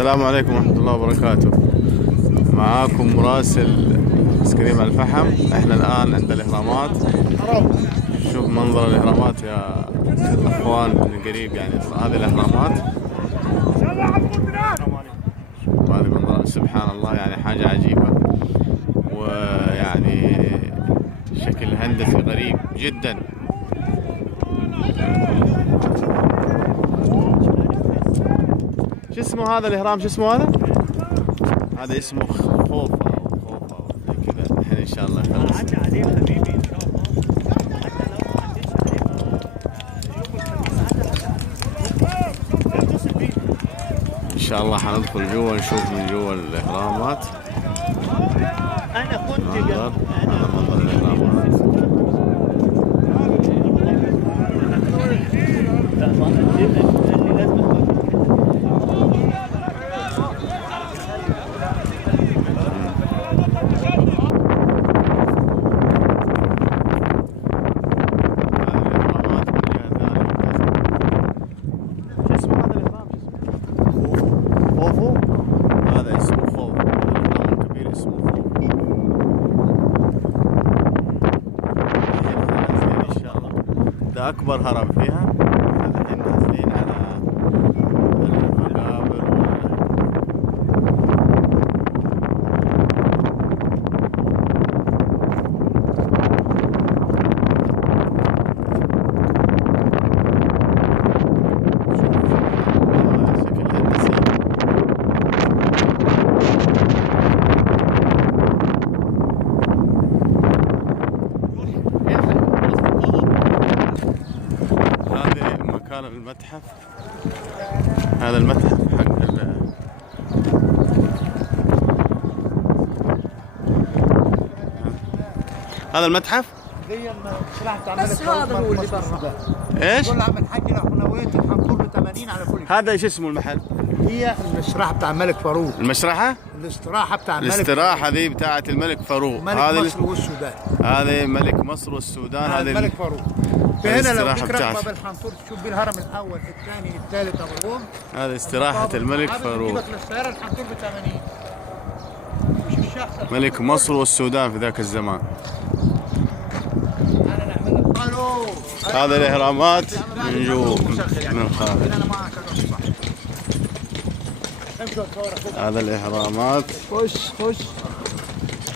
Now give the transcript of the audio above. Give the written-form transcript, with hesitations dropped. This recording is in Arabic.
السلام عليكم ورحمة الله وبركاته. معاكم مراسل سكريم الفحم. احنا الآن عند الإهرامات. شوف منظر الإهرامات يا أخوان من قريب، يعني هذه الإهرامات وهذه منظر سبحان الله، يعني حاجة عجيبة، ويعني شكل هندسي غريب جدا. شو اسمه هذا الإهرام؟ شو اسمه هذا؟ هذا اسمه خوف أو كذا. الحين إن شاء الله يخلص. إن شاء الله حندخل جوا نشوف من جوا الإهرامات. أنا كنت هذا منظر الإهرامات. هذا اسمه خوف، الهرم الكبير اسمه خوف. الحين ان شاء الله ده اكبر هرم فيها. الحين نازلين على المقابر. مكان المتحف، هذا المتحف حق هذا المتحف. بس هذا هو اللي برا. ايش؟ كل عم نحكي لحنويات الحنطور ب 80 على كل. هذا ايش اسمه المحل؟ هي المسرح بتاع الملك فاروق. المشرحة؟ الاستراحة بتاع الملك الاستراحة ذي بتاعت الملك فاروق. ملك هذه مصر والسودان. هذه ملك مصر والسودان. هذه الملك فاروق. فهنا لو الاستراحة فيك بتاعته. ركبة بالحنطور تشوف بيه الهرم الأول الثاني الثالث الرابع. هذه استراحة الملك هذا فاروق. بيجيبك للسيارة الحنطور ب 80. مش الشخص. ملك مصر والسودان في ذاك الزمان. أنا نعمل لك الو. هذا الإهرامات من جوا من الخارج. أنا معك أصبح. امشوا تصور. هذا الإهرامات. خش.